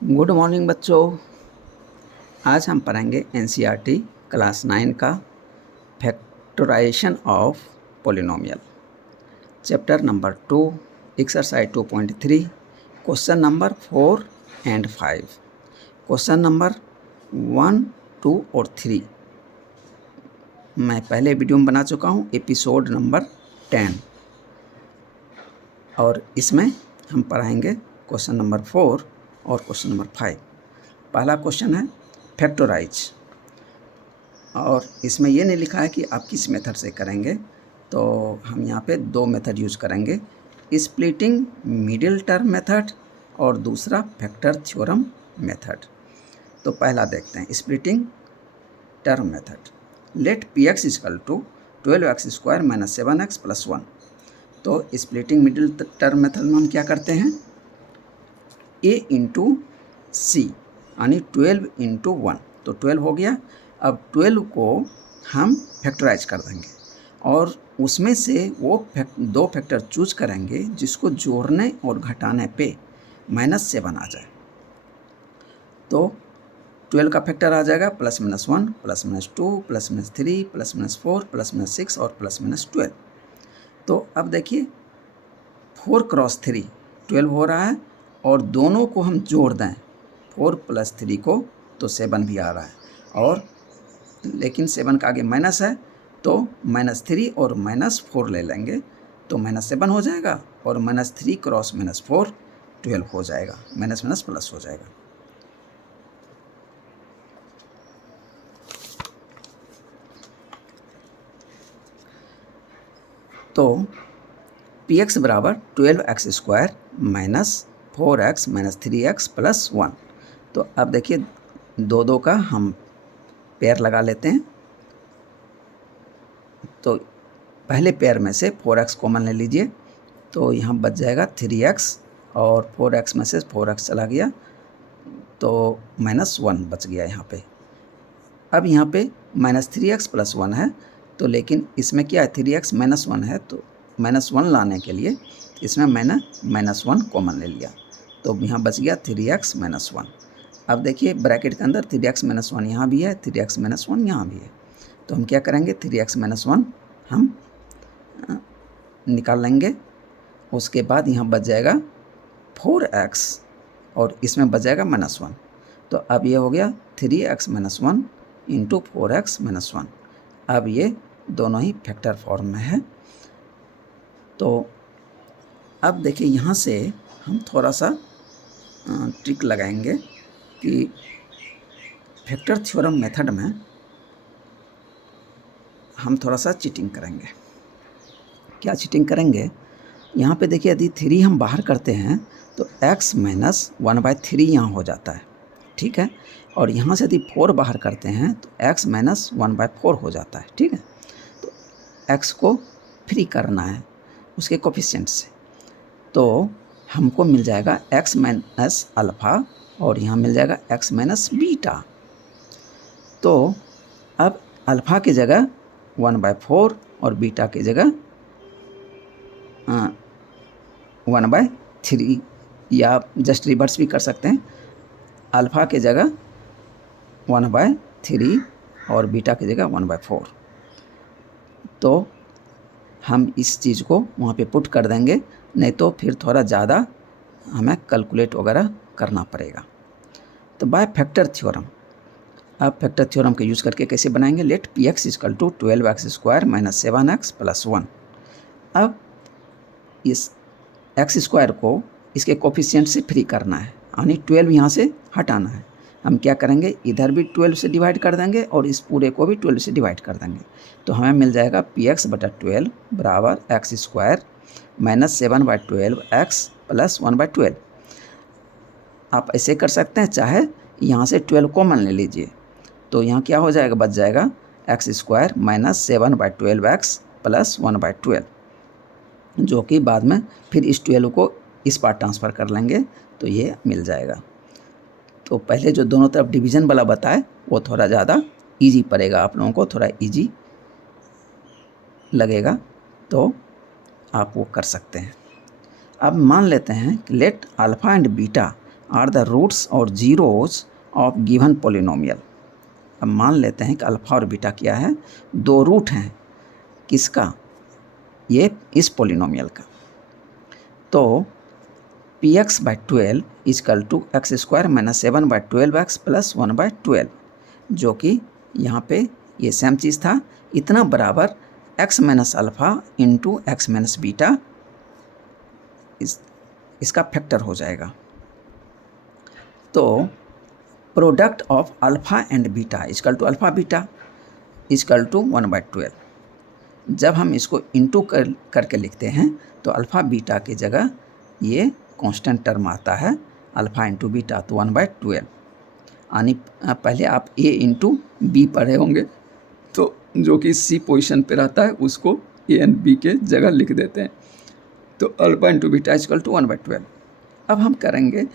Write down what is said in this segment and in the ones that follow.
Good morning बच्चों। आज हम पढ़ेंगे एनसीईआरटी क्लास 9 का factorisation of polynomial, chapter number 2, exercise 2.3, question number 4 and 5। Question number 1, 2 और 3 मैं पहले वीडियो में बना चुका हूँ, एपिसोड नंबर 10, और इसमें हम पढ़ाएंगे क्वेश्चन नंबर 4 और क्वेश्चन नंबर 5। पहला क्वेश्चन है फैक्टराइज, और इसमें ये नहीं लिखा है कि आप किस मेथड से करेंगे, तो हम यहाँ पे दो मेथड यूज़ करेंगे, स्प्लिटिंग मिडिल टर्म मेथड और दूसरा फैक्टर थ्योरम मेथड। तो पहला देखते हैं splitting term method. Let P X is equal to 12x² - 7x + 1। तो स्प्लिटिंग मिडिल टर्म मेथड में हम क्या करते हैं, a इंटू सी यानी 12 इंटू 1, तो 12 हो गया। अब 12 को हम फैक्टराइज कर देंगे और उसमें से वो दो फैक्टर चूज करेंगे जिसको जोड़ने और घटाने पे -7 आ जाए। तो 12 का फैक्टर आ जाएगा +-1, +-2, +-3, +-4, +-6 और +-12। तो अब देखिए 4 × 3 12 हो रहा है, और दोनों को हम जोड़ दें 4 + 3 को तो 7 भी आ रहा है, और लेकिन 7 का आगे माइनस है तो -3 और -4 ले लेंगे तो -7 हो जाएगा, और -3 × -4 12 हो जाएगा, माइनस माइनस प्लस हो जाएगा। तो px बराबर 12x² - 4x - 3x + 1। तो अब देखिए दो दो का हम पेयर लगा लेते हैं। तो पहले पेयर में से 4x कॉमन ले लीजिए, तो यहाँ बच जाएगा 3x, और 4x में से 4x चला गया तो -1 बच गया यहाँ पे। अब यहाँ पे -3x + 1 है, तो लेकिन इसमें क्या है 3x -1 है, तो -1 लाने के लिए इसमें मैंने -1 कॉमन ले लिया, तो यहाँ बच गया 3x - 1। अब देखिए ब्रैकेट के अंदर 3x - 1 यहाँ भी है, 3x - 1 यहाँ भी है, तो हम क्या करेंगे 3x - 1 हम निकाल लेंगे। उसके बाद यहाँ बच जाएगा 4x, और इसमें बच जाएगा -1। तो अब ये हो गया 3x - 1 × 4x - 1। अब ये दोनों ही फैक्टर फॉर्म में है। तो अब देखिए यहाँ से हम थोड़ा सा ट्रिक लगाएंगे कि फैक्टर थ्योरम मेथड में हम थोड़ा सा चीटिंग करेंगे। क्या चीटिंग करेंगे, यहाँ पे देखिए यदि 3 हम बाहर करते हैं तो x - 1/3 यहाँ हो जाता है, ठीक है, और यहाँ से यदि 4 बाहर करते हैं तो x - 1/4 हो जाता है, ठीक है। तो x को फ्री करना है उसके कोफिशिएंट से, तो हमको मिल जाएगा x - अल्फ़ा, और यहाँ मिल जाएगा x - बीटा। तो अब अल्फ़ा की जगह 1/4 और बीटा की जगह 1/3, या जस्ट रिवर्स भी कर सकते हैं, अल्फ़ा की जगह 1/3 और बीटा की जगह 1/4। तो हम इस चीज़ को वहाँ पे पुट कर देंगे, नहीं तो फिर थोड़ा ज़्यादा हमें कैलकुलेट वगैरह करना पड़ेगा। तो बाय फैक्टर थ्योरम, अब फैक्टर थ्योरम का यूज़ करके कैसे बनाएंगे, let P X is equal to 12x² - 7x + 1। अब इस x² को इसके कोफिशिएंट से फ्री करना है, यानी 12 यहाँ से हटाना है। हम क्या करेंगे, इधर भी 12 से डिवाइड कर देंगे और इस पूरे को भी 12 से डिवाइड कर देंगे, तो हमें मिल जाएगा px/12 बराबर x² - 7/12x + 1/12। आप ऐसे कर सकते हैं, चाहे यहाँ से 12 कॉमन ले लीजिए, तो यहाँ क्या हो जाएगा, बच जाएगा x² - 7/12x + 1/12, जो कि बाद में फिर इस 12 को इस पार ट्रांसफ़र कर लेंगे तो ये मिल जाएगा। तो पहले जो दोनों तरफ डिवीज़न वाला बताए वो थोड़ा ज़्यादा इजी पड़ेगा, आप लोगों को थोड़ा इजी लगेगा, तो आप वो कर सकते हैं। अब मान लेते हैं कि let alpha and beta are the roots और जीरोज ऑफ गिवन पोलिनोमियल। अब मान लेते हैं कि अल्फ़ा और बीटा क्या है, दो रूट हैं किसका, ये इस पोलिनोमियल का। तो P X by 12 is equal to X square minus 7/12x plus 1/12, जो कि यहाँ पे ये सेम चीज़ था, इतना बराबर x minus alpha into X minus beta, इसका फैक्टर हो जाएगा। तो product of alpha and beta is equal to alpha beta is equal to 1/12। जब हम इसको इंटू करके लिखते हैं तो अल्फ़ा बीटा की जगह ये कांस्टेंट टर्म आता है, अल्फ़ा इंटू बीटा, तो 1/12। पहले आप ए इंटू बी पढ़े होंगे, तो जो कि सी पोजीशन पे रहता है उसको ए एंड बी के जगह लिख देते हैं। तो alpha into beta is equal to 1/12। अब हम करेंगे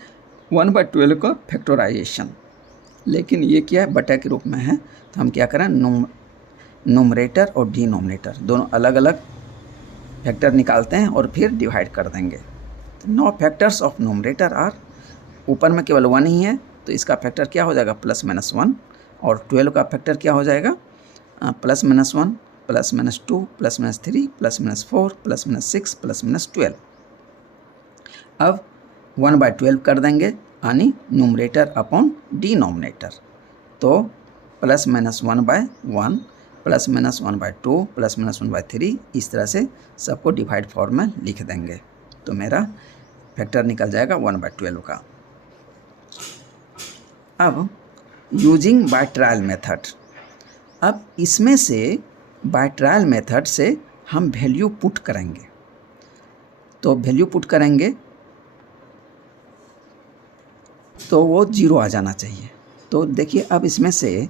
1/12 का फैक्टराइजेशन, लेकिन ये क्या है, बटा के रूप में है, तो हम क्या करें, नोमरेटर और डिनोमिनेटर दोनों अलग अलग फैक्टर निकालते हैं और फिर डिवाइड कर देंगे। तो 9 फैक्टर्स ऑफ नोमरेटर आर, ऊपर में केवल 1 ही है तो इसका फैक्टर क्या हो जाएगा, +-1, और 12 का फैक्टर क्या हो जाएगा, +-1, +-2, +-3, +-4, +-6, +-12। अब 1/12 कर देंगे, यानी नोमरेटर अपॉन डिनोमिनेटर, तो +-1/1, +-1/2, +-1/3, इस तरह से सबको डिवाइड फॉर्म में लिख देंगे, तो मेरा फैक्टर निकल जाएगा 1/12 का। अब यूजिंग बाय ट्रायल मेथड, अब इसमें से बाय ट्रायल मेथड से हम वैल्यू पुट करेंगे, तो वैल्यू पुट करेंगे तो वो 0 आ जाना चाहिए। तो देखिए अब इसमें से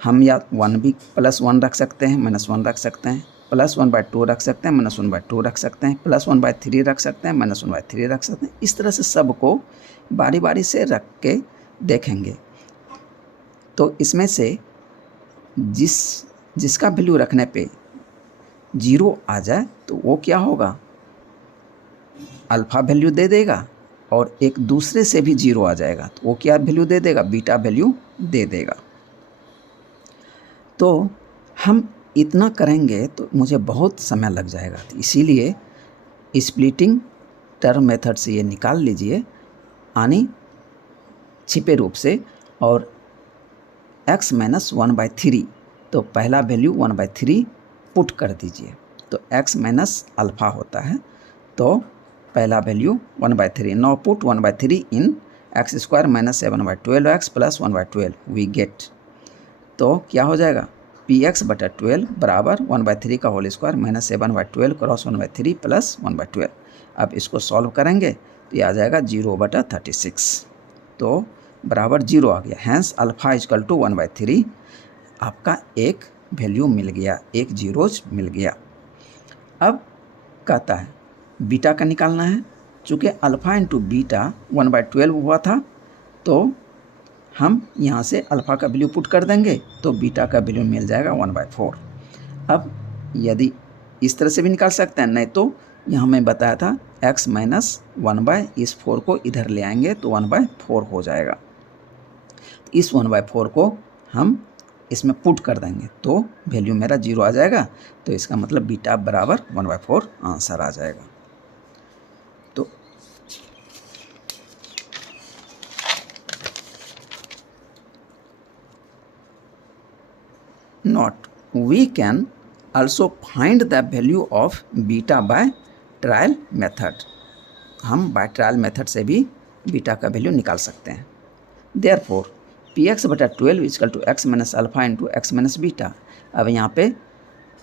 हम या 1 भी +1 रख सकते हैं, -1 रख सकते हैं, +1/2 रख सकते हैं, -1/2 रख सकते हैं, +1/3 रख सकते हैं, -1/3 रख सकते हैं। इस तरह से सबको बारी बारी से रख के देखेंगे। तो इसमें से जिसका वैल्यू रखने पे 0 आ जाए तो वो क्या होगा, अल्फ़ा वैल्यू दे देगा, और एक दूसरे से भी 0 आ जाएगा तो वो क्या वैल्यू दे देगा, बीटा वैल्यू दे देगा। तो हम इतना करेंगे तो मुझे बहुत समय लग जाएगा, तो इसीलिए स्प्लिटिंग टर्म मेथड से ये निकाल लीजिए, यानी छिपे रूप से, और x - 1/3, तो पहला वैल्यू 1/3 पुट कर दीजिए, तो x माइनस अल्फ़ा होता है, तो पहला value 1/3, now put 1/3 in x square minus 7/12x plus 1/12 we get, तो क्या हो जाएगा, px/12 बराबर 1/3 का whole square minus 7/12 cross 1/3 plus 1/12। अब इसको सॉल्व करेंगे तो ये आ जाएगा 0/36, तो बराबर 0 आ गया, हैंस अल्फ़ा इजकल टू 1/3, आपका एक वैल्यू मिल गया, एक जीरोज मिल गया। अब कहता है बीटा का निकालना है, चूँकि अल्फ़ा इंटू बीटा 1/12 हुआ था, तो हम यहाँ से अल्फ़ा का वैल्यू पुट कर देंगे तो बीटा का वैल्यू मिल जाएगा 1/4। अब यदि इस तरह से भी निकाल सकते हैं, नहीं तो यहाँ मैं बताया था x माइनस 1/4 को इधर ले आएंगे तो 1/4 हो जाएगा। इस 1/4 को हम इसमें पुट कर देंगे तो वैल्यू मेरा 0 आ जाएगा, तो इसका मतलब बीटा बराबर 1/4 आंसर आ जाएगा। तो note, we can also find the value of beta by trial method, हम by trial method से भी बीटा का वैल्यू निकाल सकते हैं। therefore px/12 is equal to x minus alpha into X minus beta. अब यहाँ पे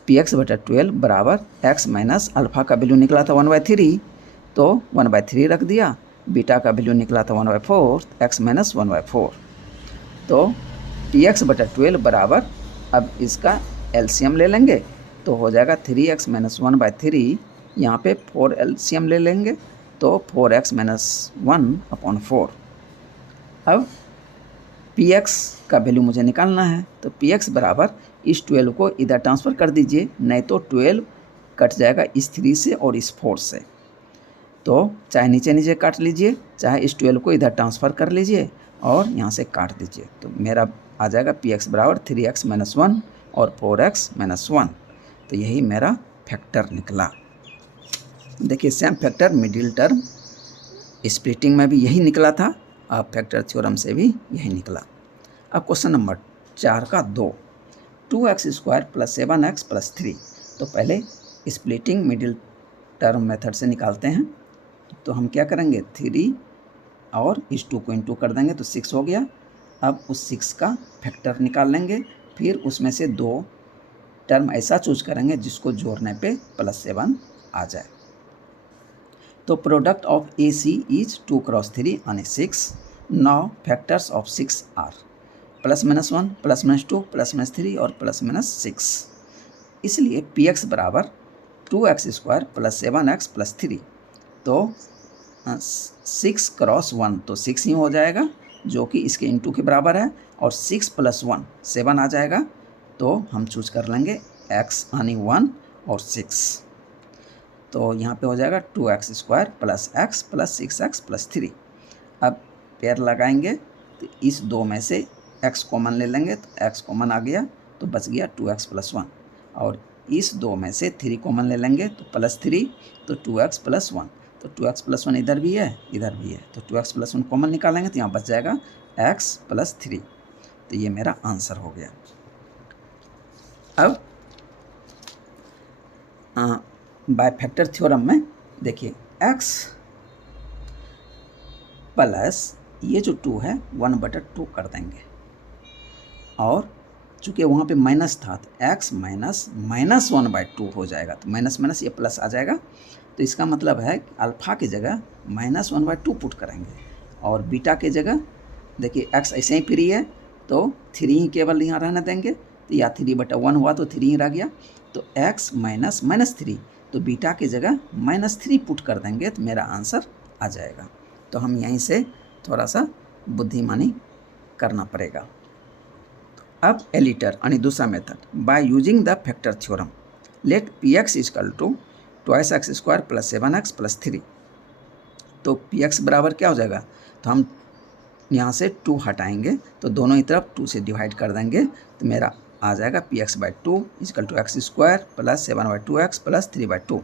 px/12 बराबर x माइनस अल्फ़ा का वैल्यू निकला था 1/3, तो 1/3 रख दिया, बीटा का वैल्यू निकला था 1/4, x माइनस 1/4, तो px/12 बराबर, अब इसका एलसीएम ले लेंगे तो हो जाएगा 3x - 1/3, यहाँ पे 4 एलसीएम ले लेंगे तो 4x - 1/4। अब px का वैल्यू मुझे निकालना है, तो px बराबर इस 12 को इधर ट्रांसफ़र कर दीजिए, नहीं तो 12 कट जाएगा इस 3 से और इस 4 से, तो चाहे नीचे नीचे काट लीजिए, चाहे इस 12 को इधर ट्रांसफ़र कर लीजिए और यहाँ से काट दीजिए। तो मेरा आ जाएगा पी एक्स बराबर 3x - 1 और 4x - 1। तो यही मेरा फैक्टर निकला। देखिए same factor middle term splitting में भी यही निकला था, अब फैक्टर थ्योरम से भी यही निकला। अब क्वेश्चन नंबर 4 का 2, 2x² + 7x + 3। तो पहले स्प्लिटिंग मिडिल टर्म मेथड से निकालते हैं। तो हम क्या करेंगे, 3 और इस 2 को इंटू कर देंगे तो 6 हो गया। अब उस 6 का फैक्टर निकाल लेंगे, फिर उसमें से 2 टर्म ऐसा चूज करेंगे जिसको जोड़ने पे +7 आ जाए। तो प्रोडक्ट ऑफ AC इज 2 × 3 यानी 6। नाउ फैक्टर्स ऑफ 6 आर +-1, +-2, +-3 और +-6। इसलिए Px बराबर 2x² + 7x + 3। तो 6 × 1 तो 6 ही हो जाएगा, जो कि इसके इंटू के बराबर है, और 6 + 1 7 आ जाएगा। तो हम चूज कर लेंगे x यानी 1 और 6। तो यहाँ पे हो जाएगा 2x² + x + 6x + 3। अब पेयर लगाएंगे तो इस 2 में से x कॉमन ले लेंगे, तो x कॉमन आ गया तो बच गया 2x + 1, और इस 2 में से 3 कॉमन ले लेंगे तो +3, तो 2x + 1। तो 2x + 1 इधर भी है, इधर भी है, तो 2x + 1 कॉमन निकालेंगे तो यहाँ बच जाएगा x + 3। तो ये मेरा आंसर हो गया। अब बाय फैक्टर थ्योरम में देखिए x प्लस ये जो 2 है 1/2 कर देंगे, और चूँकि वहाँ पे माइनस था तो x माइनस 1/2 हो जाएगा। तो माइनस माइनस ये प्लस आ जाएगा, तो इसका मतलब है कि अल्फ़ा की जगह -1/2 पुट करेंगे, और बीटा की जगह देखिए x ऐसे ही फ्री है तो 3 ही केवल यहाँ रहने देंगे, तो या 3/1 हुआ तो 3 ही रह गया। तो x -3, तो बीटा की जगह -3 पुट कर देंगे तो मेरा आंसर आ जाएगा। तो हम यहीं से थोड़ा सा बुद्धिमानी करना पड़ेगा। अब एलिटर यानी दूसरा method, by using the factor theorem let Px = 2x² + 7x + 3। तो Px बराबर क्या हो जाएगा, तो हम यहाँ से 2 हटाएंगे तो दोनों ही तरफ 2 से डिवाइड कर देंगे, तो मेरा आ जाएगा Px/2 = x² + 7/2x + 3/2।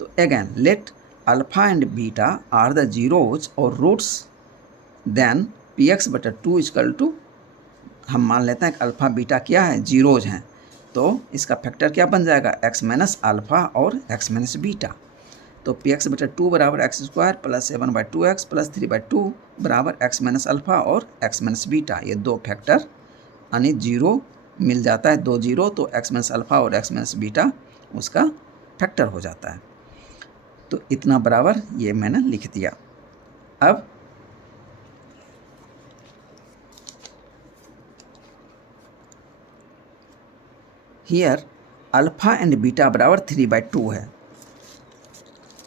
तो again let alpha and beta are the zeros और रूट्स, देन Px/2 = हम मान लेते हैं कि अल्फ़ा बीटा क्या है, जीरोज हैं, तो इसका फैक्टर क्या बन जाएगा, x - अल्फ़ा और x - बीटा। तो Px/2 बराबर x² + 7/2x + 3/2 बराबर x - अल्फ़ा और x - बीटा। ये दो फैक्टर यानी जीरो मिल जाता है, 2 जीरो, तो x - अल्फ़ा और x - बीटा उसका फैक्टर हो जाता है। तो इतना बराबर ये मैंने लिख दिया। अब हियर अल्फ़ा एंड बीटा बराबर 3/2 है।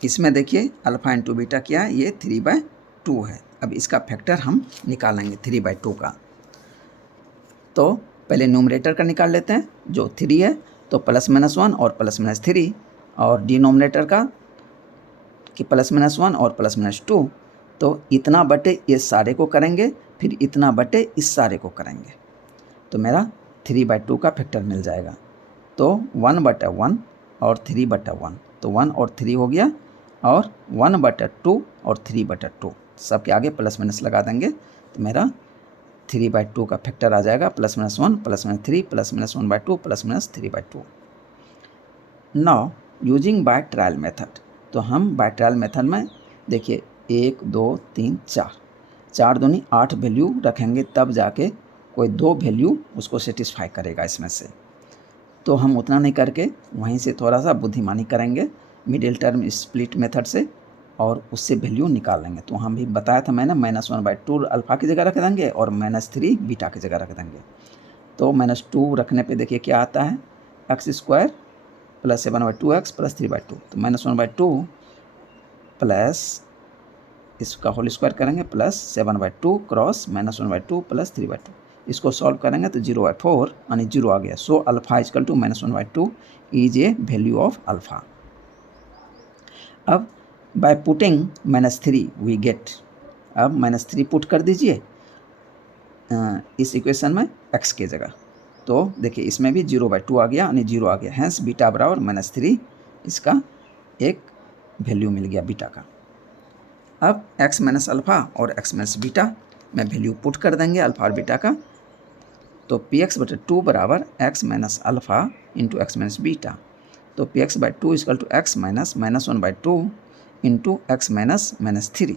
इसमें देखिए अल्फ़ा इंटू बीटा क्या है, ये 3/2 है। अब इसका फैक्टर हम निकालेंगे 3/2 का। तो पहले न्यूमरेटर का निकाल लेते हैं, जो 3 है, तो +-1 और +-3, और डिनोमिनेटर का कि +-1 और +-2, तो इतना बटे इस सारे को करेंगे, फिर इतना बटे इस सारे को करेंगे, तो मेरा 3/2 का फैक्टर मिल जाएगा। तो 1/1 और 3/1, तो 1 और 3 हो गया, और 1/2 और 3/2, सबके आगे प्लस माइनस लगा देंगे, तो मेरा 3/2 का फैक्टर आ जाएगा +-1 +-3 +-1/2 +-3/2। Now using by trial method, तो हम बाय ट्रायल मेथड में देखिए 1 2 3 4 दूनी 8 वैल्यू रखेंगे, तब जाके कोई 2 वैल्यू उसको सेटिस्फाई करेगा इसमें से। तो हम उतना नहीं करके वहीं से थोड़ा सा बुद्धिमानी करेंगे मिडिल टर्म स्प्लिट मेथड से, और उससे वैल्यू निकाल लेंगे। तो हम भी बताया था मैंने, -1/2 अल्फ़ा की जगह रख देंगे और -3 बीटा की जगह रख देंगे। तो -2 रखने पे देखिए क्या आता है, x² + 7/2x + 3/2, तो -1/2 प्लस इसका होल स्क्वायर करेंगे प्लस 7/2 क्रॉस -1/2 + 3/2, इसको सॉल्व करेंगे तो 0/4 यानी 0 आ गया। सो alpha = -1/2 is a value of alpha. अब बाय पुटिंग -3 वी गेट, अब -3 पुट कर दीजिए इस इक्वेशन में x की जगह, तो देखिए इसमें भी 0/2 आ गया यानी 0 आ गया, हैंस बीटा बराबर -3, इसका एक वैल्यू मिल गया बीटा का। अब x माइनस अल्फ़ा और x माइनस बीटा में वैल्यू पुट कर देंगे अल्फ़ा और बीटा का, तो px/2 बराबर x minus alpha into X minus beta, तो px/2 equal to x minus -1/2 into X minus -3,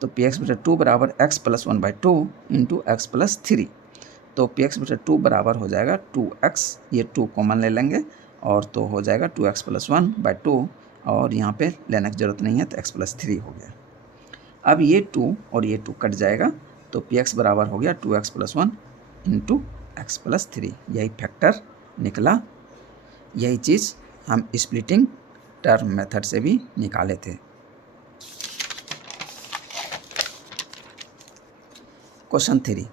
तो px/2 बराबर x plus 1/2 into X plus 3, तो px/2 बराबर हो जाएगा 2x, ये 2 कॉमन ले लेंगे और तो हो जाएगा 2x प्लस 1/2, और यहाँ पे लेने की ज़रूरत नहीं है तो x प्लस 3 हो गया। अब ये 2 और ये 2 कट जाएगा, तो px बराबर हो गया 2x plus 1 into X plus 3, यही फैक्टर निकला। यही चीज़ हम स्प्लिटिंग टर्म मेथड से भी निकाले थे। क्वेश्चन 3,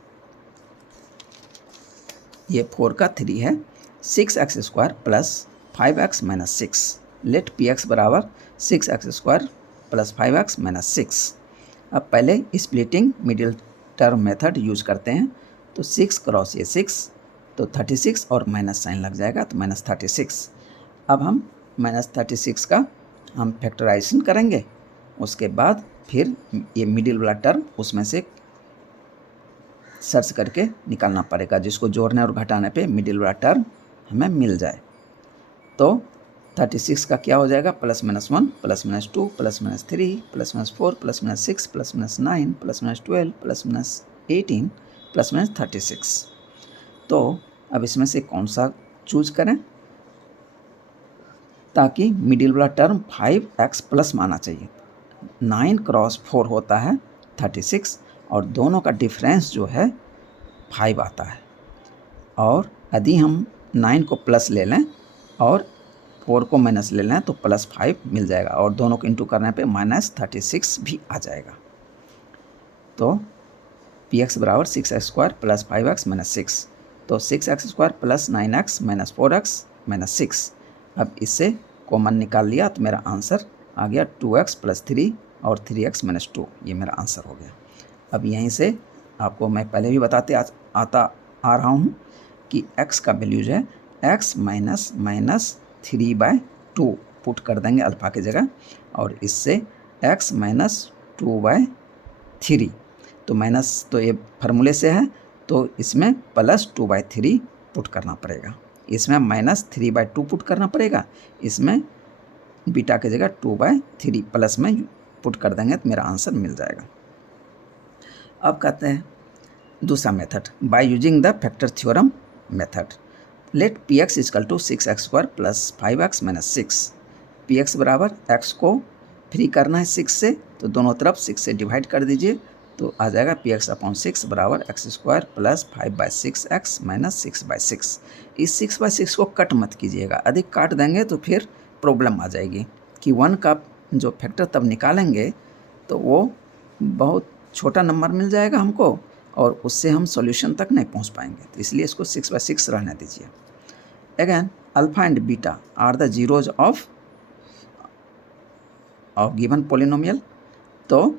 ये 4 का 3 है, 6x² plus 5x minus 6, late px बराबर 6x² प्लस 5x माइनस 6। अब पहले splitting middle term method use करते हैं, तो 6 क्रॉस ये 6, तो 36 और माइनस साइन लग जाएगा, तो -36। अब हम -36 का हम फैक्टराइजेशन करेंगे, उसके बाद फिर ये मिडिल वाला टर्म उसमें से सर्च करके निकालना पड़ेगा, जिसको जोड़ने और घटाने पे मिडिल वाला टर्म हमें मिल जाए। तो 36 का क्या हो जाएगा, +-1 +-2 +-3 +-4 +-6 +-9 +-12 +-18 +-36। तो अब इसमें से कौन सा चूज करें, ताकि मिडिल वाला टर्म 5x प्लस माना चाहिए। 9 क्रॉस 4 होता है 36, और दोनों का डिफरेंस जो है 5 आता है, और यदि हम 9 को प्लस ले लें और 4 को माइनस ले लें तो +5 मिल जाएगा, और दोनों को इंटू करने पे -36 भी आ जाएगा। तो px बराबर 6x² प्लस 5x माइनस 6, तो 6x² plus 9x minus 4x minus 6। अब इससे कॉमन निकाल लिया तो मेरा आंसर आ गया 2x प्लस 3 और 3x माइनस 2, ये मेरा आंसर हो गया। अब यहीं से आपको मैं पहले भी बताते आ रहा हूँ कि x का वैल्यू जो है x माइनस 3/2 पुट कर देंगे अल्फ़ा की जगह, और इससे x माइनस 2/3, तो माइनस तो ये फार्मूले से है, तो इसमें +2/3 पुट करना पड़ेगा, इसमें -3/2 पुट करना पड़ेगा, इसमें बीटा की जगह 2/3 प्लस में पुट कर देंगे तो मेरा आंसर मिल जाएगा। अब कहते हैं दूसरा method, by using the factor theorem method, let px equal to 6x² plus 5x minus 6। px बराबर x को फ्री करना है 6 से, तो दोनों तरफ 6 से डिवाइड कर दीजिए, तो आ जाएगा px/6 बराबर x² प्लस 5/6x माइनस 6/6। इस 6/6 को कट मत कीजिएगा, अधिक काट देंगे तो फिर प्रॉब्लम आ जाएगी कि 1 का जो फैक्टर तब निकालेंगे तो वो बहुत छोटा नंबर मिल जाएगा हमको, और उससे हम सॉल्यूशन तक नहीं पहुंच पाएंगे, तो इसलिए इसको 6/6 रहने दीजिए। Again alpha and beta are the zeros of given polynomial, तो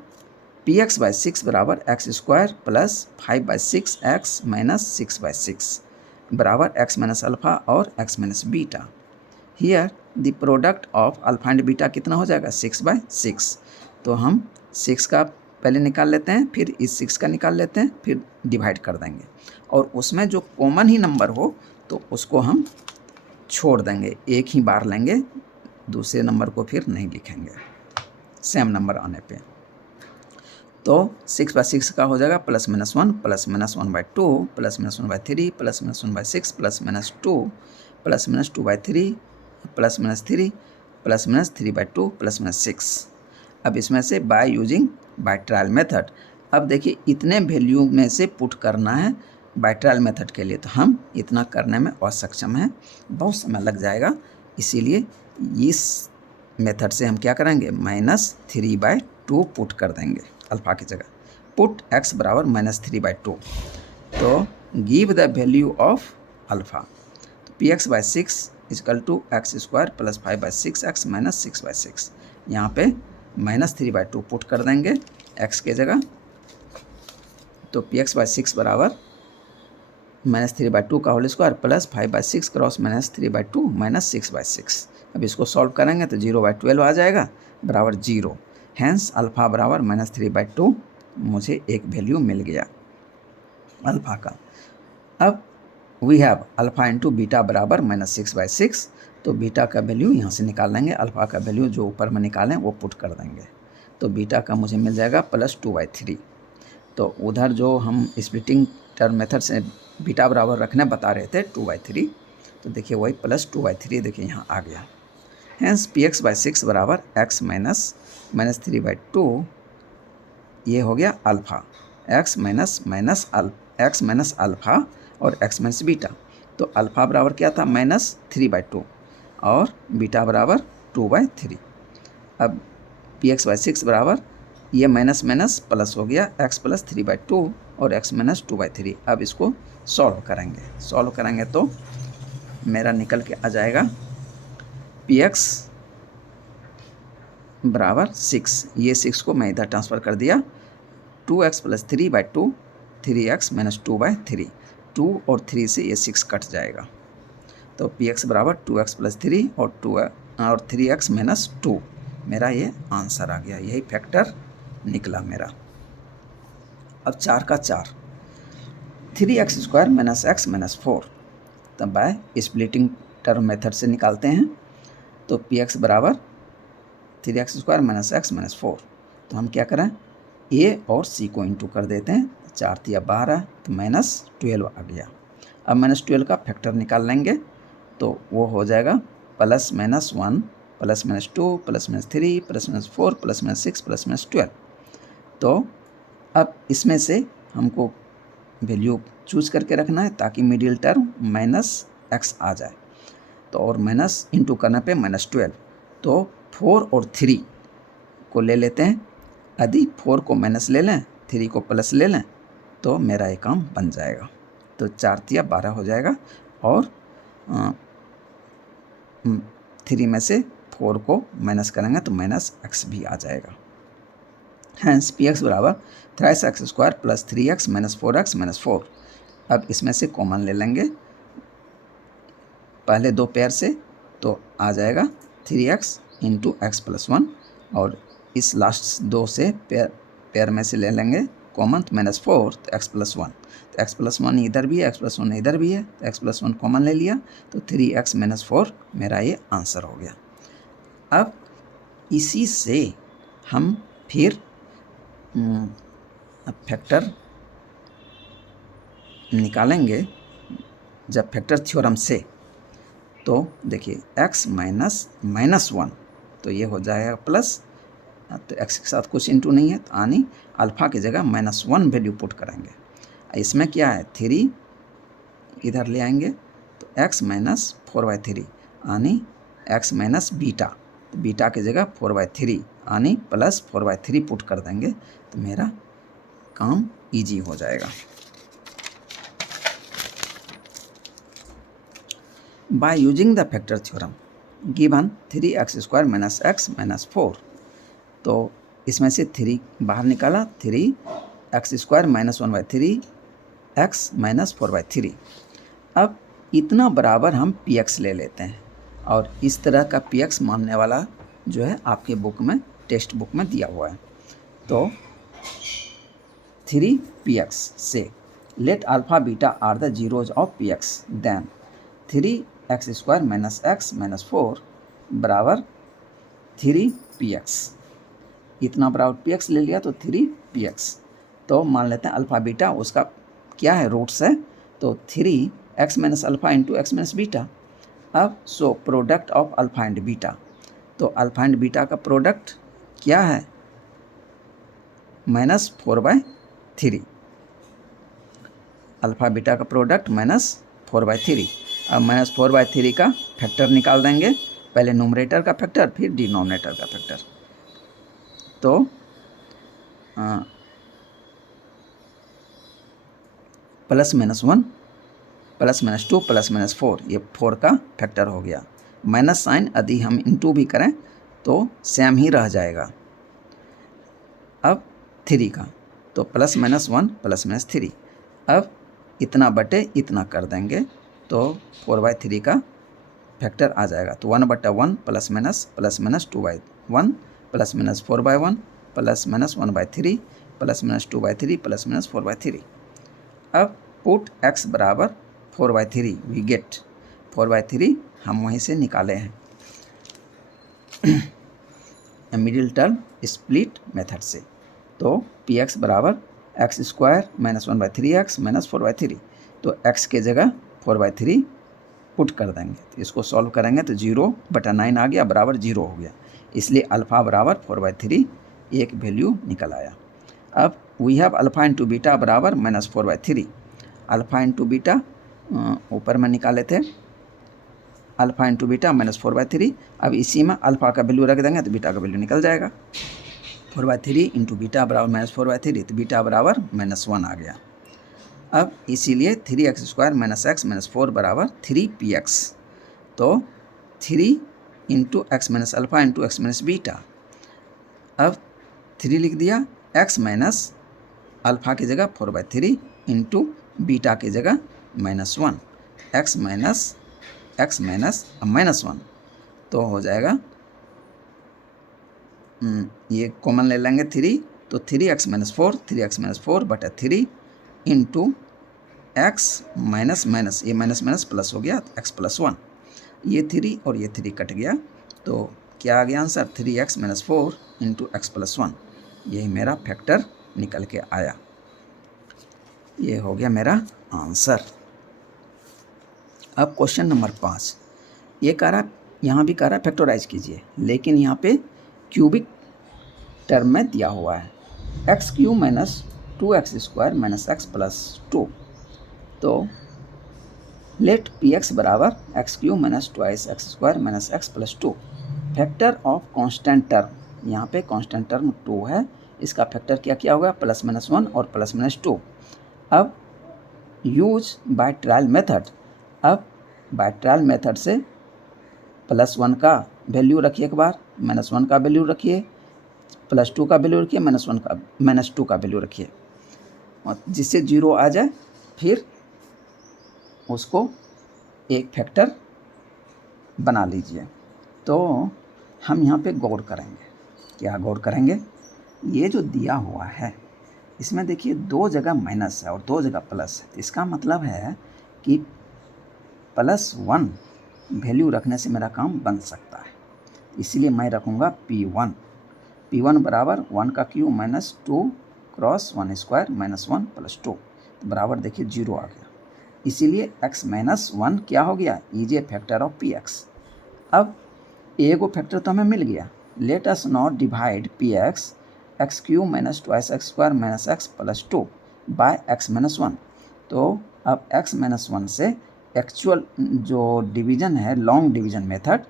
px/6 बराबर x² प्लस 5/6x माइनस 6/6 बराबर x माइनस अल्फ़ा और x minus beta. Here the product of alpha and beta कितना हो जाएगा, 6/6, तो हम 6 का पहले निकाल लेते हैं, फिर इस 6 का निकाल लेते हैं, फिर डिवाइड कर देंगे, और उसमें जो कॉमन ही नंबर हो तो उसको हम छोड़ देंगे, एक ही बार लेंगे, दूसरे नंबर को फिर नहीं लिखेंगे सेम नंबर आने पे। तो 6/6 का हो जाएगा +-1 +-1/2 +-1/3 +-1/6 +-2 +-2/3 +-3 +-3/2 +-6। अब इसमें से by using by trial method, अब देखिए इतने वैल्यू में से पुट करना है बाय ट्रायल मेथड के लिए, तो हम इतना करने में असक्षम हैं, बहुत समय लग जाएगा, इसीलिए इस मेथड से हम क्या करेंगे, -3/2 पुट कर देंगे अल्फ़ा की जगह, पुट x बराबर -3/2, तो give the value of alpha, तो px/6 equal to x² plus 5/6x minus 6/6, यहाँ पे -3/2 पुट कर देंगे x के जगह, तो px/6 बराबर -3/2 का होल स्क्वायर प्लस 5/6 क्रॉस -3/2 -6/6। अब इसको सॉल्व करेंगे तो 0/12 आ जाएगा बराबर 0। हैंस अल्फ़ा बराबर -3/2 मुझे एक वैल्यू मिल गया अल्फ़ा का। अब we have alpha into beta बराबर -6/6, तो बीटा का वैल्यू यहाँ से निकाल लेंगे, अल्फ़ा का वैल्यू जो ऊपर में निकालें वो पुट कर देंगे, तो बीटा का मुझे मिल जाएगा +2/3। तो उधर जो हम स्प्लिटिंग टर्म मेथड से बीटा बराबर रखने बता रहे थे 2/3, तो देखिए वही +2/3 देखिए यहाँ आ गया। हैंस px/6 बराबर x -3/2, ये हो गया अल्फ़ा, x माइनस अल्फ़ा और x माइनस बीटा। तो अल्फ़ा बराबर क्या था -3/2 और बीटा बराबर 2/3। अब px/6 बराबर ये माइनस माइनस प्लस हो गया x + 3/2 और x - 2/3। अब इसको सॉल्व करेंगे तो मेरा निकल के आ जाएगा px बराबर 6, ये 6 को मैं इधर ट्रांसफ़र कर दिया, 2x + 3/2 3x - 2/3, 2 और 3 से ये 6 कट जाएगा, तो px बराबर 2x + 3 और 3x - 2, मेरा ये आंसर आ गया, यही फैक्टर निकला मेरा। अब 4 का 4, 3x² - x - 4, तब बाय स्प्लिटिंग टर्म मेथड से निकालते हैं, तो px बराबर 3x² - x - 4, तो हम क्या करें a और c को इंटू कर देते हैं, 4 × 12 तो -12 आ गया। अब -12 का फैक्टर निकाल लेंगे, तो वो हो जाएगा +-1 +-2 +-3 +-4 +-6 +-12। तो अब इसमें से हमको वैल्यू चूज़ करके रखना है ताकि मिडिल टर्म -x आ जाए, तो और माइनस इंटू करने पे -12, तो 4 और 3 को ले लेते हैं, यदि 4 को माइनस ले लें 3 को प्लस ले लें तो मेरा ये काम बन जाएगा, तो 4 × 12 हो जाएगा और 3 में से 4 को माइनस करेंगे तो -x भी आ जाएगा। हैंस px बराबर 3x² + 3x - 4x - 4। अब इसमें से कॉमन ले लेंगे पहले दो पेयर से, तो आ जाएगा 3x × x + 1, और इस लास्ट दो से पेयर में से ले लेंगे कॉमन, तो -4 तो x + 1, तो x + 1 इधर भी है x + 1 इधर भी है, तो x + 1 कॉमन ले लिया, तो 3x - 4 मेरा ये आंसर हो गया। अब इसी से हम फिर फैक्टर निकालेंगे जब फैक्टर थ्योरम से, तो देखिए x -1, तो ये हो जाएगा प्लस, तो x के साथ कुछ इंटू नहीं है, तो यानी अल्फ़ा की जगह -1 वैल्यू पुट करेंगे। इसमें क्या है 3 इधर ले आएंगे, तो x - 4/3 यानी x - बीटा, तो बीटा की जगह 4/3 यानी +4/3 पुट कर देंगे, तो मेरा काम इजी हो जाएगा। Bye using the factor theorem given 3x² - x - 4, तो इसमें से 3 बाहर निकाला, 3x² -1/3 x - 4/3। अब इतना बराबर हम px ले लेते हैं, और इस तरह का px मानने वाला जो है आपके बुक में टेक्स्ट बुक में दिया हुआ है, तो 3px से let alpha beta are the zeros of px, then 3x² - x - 4 बराबर 3px, इतना बराबर px ले लिया तो 3px, तो मान लेते हैं अल्फ़ा बीटा उसका क्या है रूट्स है, तो 3x - alpha into x - beta. अब so product of alpha and beta, तो अल्फ़ा एंड बीटा का प्रोडक्ट क्या है -4/3, अल्फ़ा बीटा का प्रोडक्ट -4/3। अब -4/3 का फैक्टर निकाल देंगे, पहले न्यूमरेटर का फैक्टर फिर डिनोमिनेटर का फैक्टर, तो +-1 +-2 +-4, ये 4 का फैक्टर हो गया। माइनस साइन यदि हम इंटू भी करें तो सेम ही रह जाएगा, 3 का, तो प्लस माइनस 1 प्लस माइनस 3। अब इतना बटे इतना कर देंगे तो 4/3 का फैक्टर आ जाएगा। तो 1/1 plus minus 2/1 plus minus 4/1 plus minus 1/3 plus minus 2/3 plus minus 4/3। अब पुट x बराबर 4/3, वी गेट 4/3 हम वहीं से निकाले हैं मिडिल टर्म स्प्लिट मेथड से। तो पी एक्स बराबर x square minus 1/3x minus 4/3। तो x के जगह 4/3 पुट कर देंगे, तो इसको सॉल्व करेंगे तो 0/9 आ गया, बराबर 0 हो गया। इसलिए अल्फ़ा बराबर 4/3 एक वैल्यू निकल आया। अब we have alpha into beta बराबर माइनस 4/3। अल्फ़ा इंटू बीटा ऊपर में निकाले थे, अल्फ़ा इंटू बीटा माइनस 4/3। अब इसी में अल्फ़ा का वैल्यू रख देंगे तो बीटा का वैल्यू निकल जाएगा। 4/3 इंटू बीटा बराबर माइनस 4/3, तो बीटा बराबर -1 आ गया। अब इसीलिए 3x² माइनस x माइनस 4 बराबर 3px। तो 3 into X minus alpha into X minus beta. अब 3 लिख दिया, x माइनस अल्फ़ा की जगह 4/3 इंटू बीटा की जगह -1, x माइनस -1, तो हो जाएगा ये कॉमन ले लेंगे 3, तो 3x माइनस 4 बटा 3 इंटू एक्स माइनस माइनस, ये माइनस माइनस प्लस हो गया, x प्लस 1। ये 3 और ये 3 कट गया, तो क्या आ गया answer? 3x minus 4 into X plus 1। यही मेरा फैक्टर निकल के आया। ये हो गया मेरा आंसर। अब क्वेश्चन नंबर 5, ये कह रहा, यहाँ भी कह रहा फैक्टराइज कीजिए, लेकिन यहाँ पे क्यूबिक टर्म में दिया हुआ है x³ minus 2x² minus x plus 2। तो लेट px बराबर x³ minus 2x² minus x plus 2। Factor of constant term, यहाँ पे कांस्टेंट टर्म 2 है, इसका फैक्टर क्या किया होगा? प्लस माइनस 1 और प्लस माइनस 2। अब यूज बाय ट्रायल मेथड, अब बाय ट्रायल मेथड से +1 का वैल्यू रखिए एक बार, -1 का वैल्यू रखिए, +2 का वैल्यू रखिए, -2 का वैल्यू रखिए, और जिससे 0 आ जाए फिर उसको एक फैक्टर बना लीजिए। तो हम यहाँ पे गौर करेंगे, क्या गौर करेंगे? ये जो दिया हुआ है इसमें देखिए 2 जगह माइनस है और 2 जगह प्लस है, तो इसका मतलब है कि +1 वैल्यू रखने से मेरा काम बन सकता है। इसलिए मैं रखूँगा P1 बराबर 1 का cube minus 2 cross 1 square minus 1 plus 2, तो बराबर देखिए 0 आ गया। इसीलिए x माइनस 1 क्या हो गया? Is a factor of px। अब ए को फैक्टर तो हमें मिल गया। Let us not divide px x³ minus 2x² minus x plus 2 by x minus 1। तो अब x माइनस 1 से एक्चुअल जो डिवीज़न है, लॉन्ग डिवीज़न मेथड,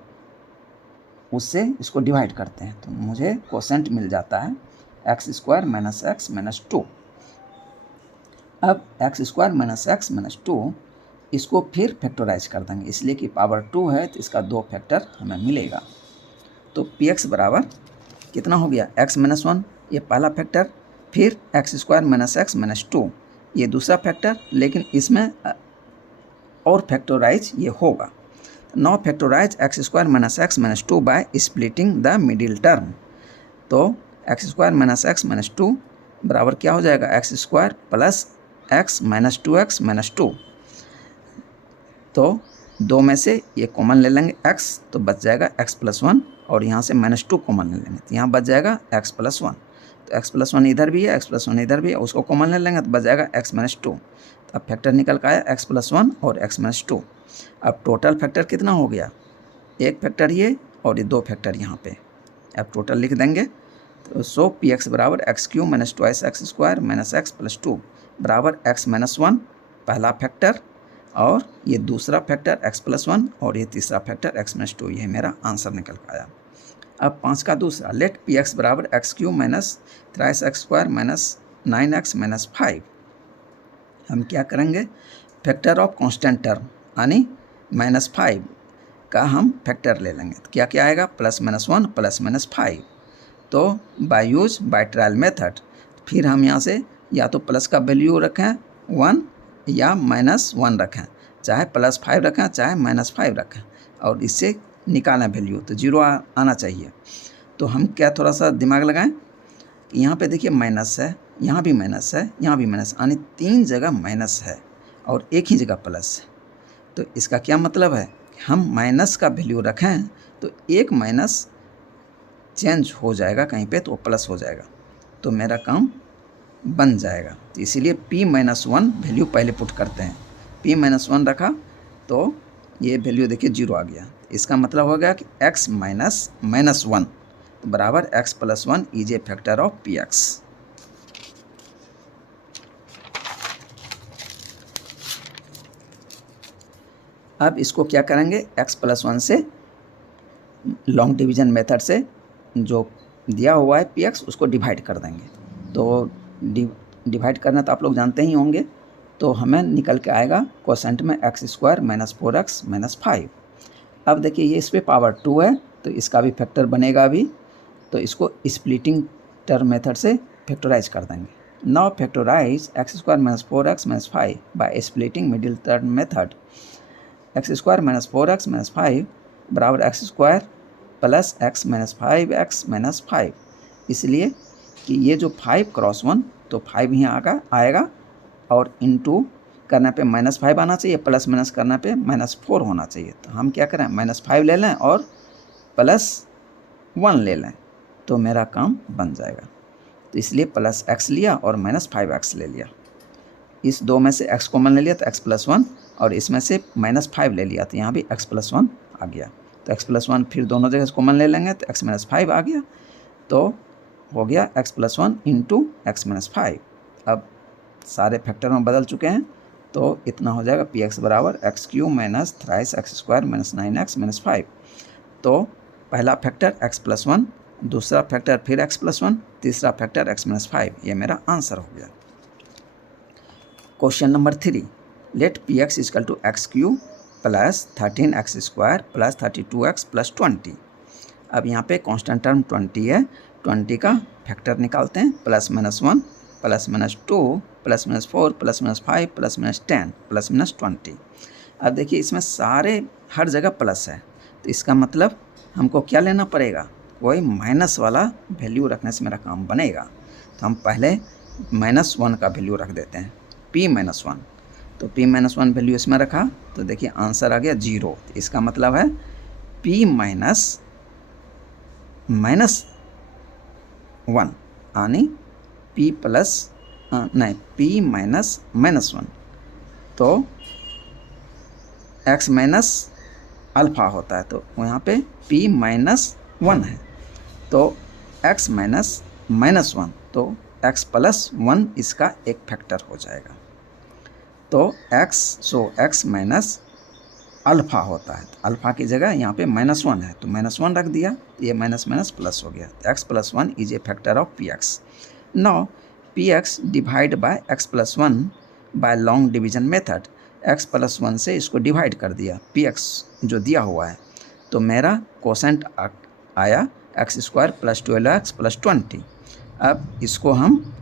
उससे इसको डिवाइड करते हैं, तो मुझे कोसेंट मिल जाता है x² माइनस x माइनस 2। अब x² माइनस x माइनस 2 इसको फिर फैक्टराइज कर देंगे, इसलिए कि पावर 2 है तो इसका 2 फैक्टर हमें मिलेगा। तो px बराबर कितना हो गया? x माइनस 1 ये पहला फैक्टर, फिर x² माइनस x माइनस 2 ये दूसरा फैक्टर, लेकिन इसमें और फैक्टराइज ये होगा। Now factorise x² minus x minus 2 by splitting the middle term. तो x² माइनस x माइनस 2 बराबर क्या हो जाएगा? x² plus x minus 2x minus 2। तो 2 में से ये कॉमन ले लेंगे x, तो बच जाएगा x प्लस 1, और यहाँ से -2 कॉमन ले लेंगे, तो यहाँ बच जाएगा x प्लस 1। तो x प्लस 1 इधर भी है, x प्लस 1 इधर भी है, उसको कॉमन ले लेंगे तो बच जाएगा x माइनस 2। तो अब फैक्टर निकल कर आया x प्लस 1 और x माइनस 2। अब टोटल फैक्टर कितना हो गया? एक फैक्टर ये और ये 2 फैक्टर यहाँ पे। अब टोटल लिख देंगे, तो सो px बराबर x³ minus 2x² minus x plus 2 बराबर x माइनस 1 पहला फैक्टर, और ये दूसरा फैक्टर x प्लस 1, और ये तीसरा फैक्टर x माइनस 2। ये मेरा आंसर निकल आया। अब 5 का दूसरा, लेट px बराबर x³ minus 3x² minus 9x minus 5। हम क्या करेंगे? फैक्टर ऑफ कांस्टेंट टर्म यानी -5 का हम फैक्टर ले लेंगे, तो क्या क्या आएगा? +-1 +-5। तो by use by trial method फिर हम यहाँ से या तो प्लस का वैल्यू रखें 1 या -1 रखें, चाहे +5 रखें चाहे -5 रखें, और इससे निकालें वैल्यू तो 0 आना चाहिए। तो हम क्या थोड़ा सा दिमाग लगाएं कि यहाँ पे देखिए माइनस है, यहाँ भी माइनस है, यहाँ भी माइनस, यानी 3 जगह माइनस है और एक ही जगह प्लस है। तो इसका क्या मतलब है, हम माइनस का वैल्यू रखें तो एक माइनस चेंज हो जाएगा कहीं पे तो वो प्लस हो जाएगा, तो मेरा काम बन जाएगा। तो इसीलिए p-1 वैल्यू पहले पुट करते हैं। p-1 रखा तो ये वैल्यू देखिए 0 आ गया। इसका मतलब हो गया कि x माइनस -1 तो बराबर x + 1 is a factor of px। अब इसको क्या करेंगे, x + 1 से लॉन्ग डिवीजन मेथड से जो दिया हुआ है px उसको डिवाइड कर देंगे। तो डिवाइड करना तो आप लोग जानते ही होंगे, तो हमें निकल के आएगा कोसेंट में x² - 4x - 5। अब देखिए ये इस पर पावर 2 है तो इसका भी फैक्टर बनेगा अभी, तो इसको स्प्लिटिंग टर्म मेथड से फैक्टराइज कर देंगे। Now factorise x² - 4x - 5 by splitting middle term method. x² - 4x - 5 बराबर x² + x - 5x - 5, इसलिए कि ये जो 5 × 1 तो 5 ही आएगा और इनटू करने पे -5 आना चाहिए, प्लस माइनस करने पे -4 होना चाहिए। तो हम क्या करें, -5 ले लें और +1 ले लें तो मेरा काम बन जाएगा। तो इसलिए +x लिया और -5x ले लिया। इस दो में से x कॉमन ले लिया तो x + 1, और इसमें से -5 ले लिया तो यहाँ भी x + 1 आ गया। तो x + 1 फिर दोनों जगह कॉमन ले लेंगे तो x - 5 आ गया, तो हो गया x + 1 × x - 5। अब सारे फैक्टर में बदल चुके हैं तो इतना हो जाएगा px बराबर x³ - थ्राइस x² - 9x - 5। तो पहला फैक्टर x + 1, दूसरा फैक्टर फिर x + 1, तीसरा फैक्टर x - 5। ये मेरा आंसर हो गया। Question number 3, let px = x³ + 13x² + 32x + 20। अब यहाँ पे कांस्टेंट टर्म 20 है, 20 का फैक्टर निकालते हैं, +-1 +-2 +-4 +-5 +-10 +-20। अब देखिए इसमें सारे हर जगह प्लस है, तो इसका मतलब हमको क्या लेना पड़ेगा, कोई माइनस वाला वैल्यू रखने से मेरा काम बनेगा। तो हम पहले -1 का वैल्यू रख देते हैं, p-1। तो p-1 वैल्यू इसमें रखा तो देखिए आंसर आ गया 0। तो इसका मतलब है p - -1 यानी p -1 तो x माइनस अल्फ़ा होता है, तो यहाँ पे p -1 है तो x -1 तो x + 1 इसका एक फैक्टर हो जाएगा। तो x माइनस अल्फ़ा होता है, तो अल्फ़ा की जगह यहाँ पे -1 है तो -1 रख दिया, ये माइनस माइनस प्लस हो गया। तो x + 1 is a factor of px। Now px divide by x + 1 by long division method. x + 1 से इसको डिवाइड कर दिया, px जो दिया हुआ है, तो मेरा कोसेंट आया x² + 12x + 20। अब इसको हम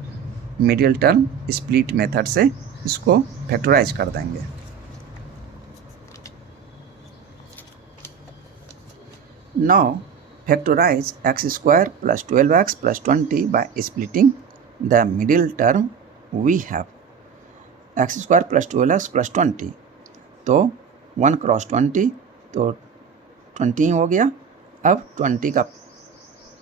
मिडिल टर्म स्प्लिट मेथड से इसको फैक्टराइज कर देंगे। Now factorize x² + 12x + 20 by splitting the middle term we have x² + 12x + 20। तो 1 × 20 तो 20 हो गया। अब 20 का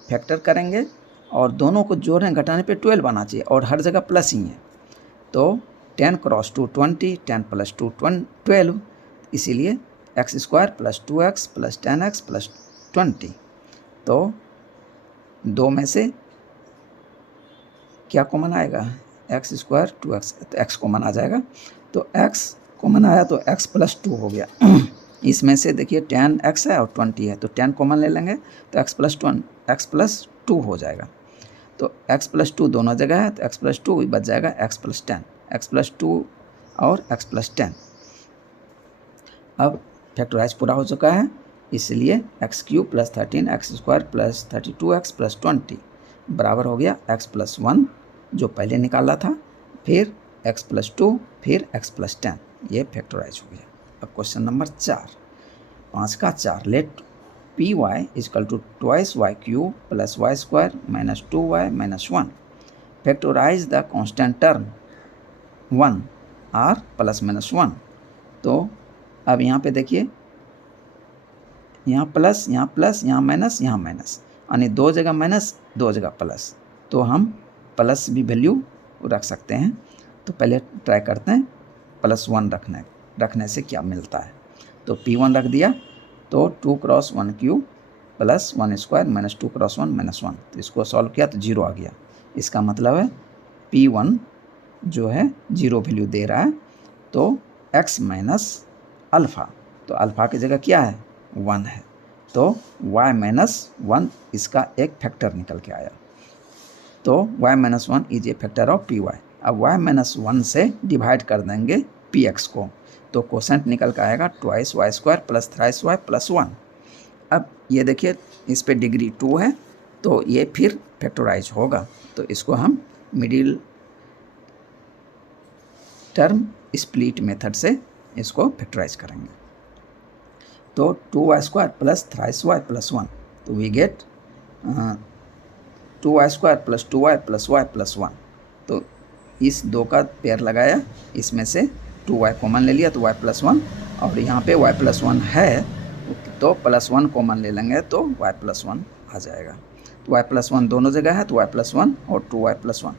फैक्टर करेंगे और दोनों को जोड़ने घटाने पे 12 आना चाहिए और हर जगह प्लस ही है, तो 10 × 2 20, 10 + 2 12, इसीलिए x² + 2x + 10x + 20। तो दो में से क्या कॉमन आएगा, x² 2x, तो x कॉमन आ जाएगा, तो x कॉमन आया तो x + 2 हो गया। इसमें से देखिए 10x है और 20 है तो 10 कॉमन ले लेंगे तो x + 2 हो जाएगा। तो x + 2 दोनों जगह है तो x + 2 बच जाएगा x + 10, x + 2 और x + 10। अब फैक्टराइज पूरा हो चुका है, इसलिए x³ + 13x² + 32x + 20 बराबर हो गया x + 1 जो पहले निकाला था, फिर x+2, फिर x+10, ये फैक्टराइज हो गया। अब क्वेश्चन नंबर 4, 5 का 4, let py equal to twice Y cube plus Y square minus 2y minus 1 factorise the constant term 1 r plus minus 1। तो अब यहाँ पे देखिए, यहाँ प्लस, यहाँ प्लस, यहाँ माइनस, यहाँ माइनस, यानी 2 जगह माइनस, 2 जगह प्लस, तो हम प्लस भी वैल्यू रख सकते हैं। तो पहले ट्राई करते हैं +1 रखने से क्या मिलता है। तो P1 रख दिया, तो 2 × 1 cube plus 1 square minus 2 × 1 minus 1, तो इसको सॉल्व किया तो 0 आ गया। इसका मतलब है P1 जो है 0 वैल्यू दे रहा है, तो x माइनस अल्फ़ा, तो अल्फ़ा की जगह क्या है, 1 है, तो y माइनस 1 इसका एक फैक्टर निकल के आया। तो y minus 1 is a factor of Py। अब y माइनस 1 से डिवाइड कर देंगे Px को, तो कोसेंट निकल के आएगा twice Y square plus thrice Y plus 1। अब ये देखिए, इस पे डिग्री 2 है, तो ये फिर फैक्टराइज होगा, तो इसको हम मिडिल टर्म स्प्लिट मेथड से इसको फैक्टराइज करेंगे। तो 2y square plus thrice Y plus 1, तो we get 2y square plus 2y plus y plus 1। तो इस 2 का पेयर लगाया, इसमें से 2y कॉमन ले लिया तो y प्लस 1, और यहाँ पे y प्लस 1 है तो प्लस 1 कॉमन ले लेंगे तो y प्लस 1 आ जाएगा। तो y प्लस 1 दोनों जगह है, तो y प्लस 1 और 2y plus 1।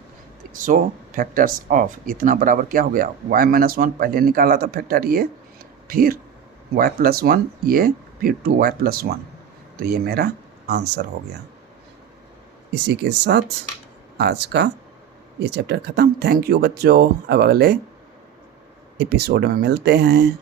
So factors of इतना बराबर क्या हो गया, y माइनस 1 पहले निकाला था फैक्टर ये, फिर y प्लस 1 ये, फिर 2y प्लस 1, तो ये मेरा आंसर हो गया। इसी के साथ आज का ये चैप्टर ख़त्म। थैंक यू बच्चों, अब अगले एपिसोड में मिलते हैं।